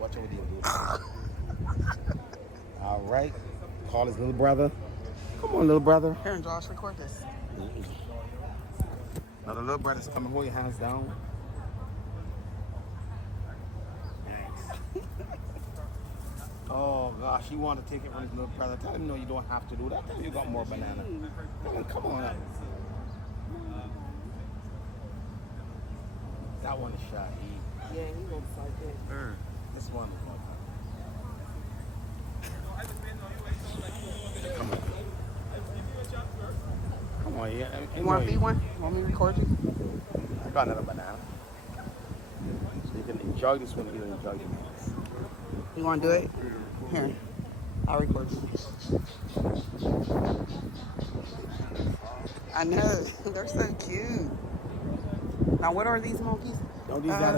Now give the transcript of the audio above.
Watch over there, dude. All right. Call his little brother. Come on, little brother. Here, Josh, record this. Now the little brother's coming. Hold your hands down. Thanks. Oh gosh, you want to take it from his little brother? Tell him no, you don't have to do that. Tell him you got more banana. Tell him, come on up. That one is shot. Yeah, he looks like it. This one is like that. Come on. Come on, yeah. You want to feed one? Want me to record you? I got another banana. So you can enjoy this one, you can enjoy the next. You want to do it? Here, I'll record you. I know, they're so cute. Now, what are these monkeys? Don't these guys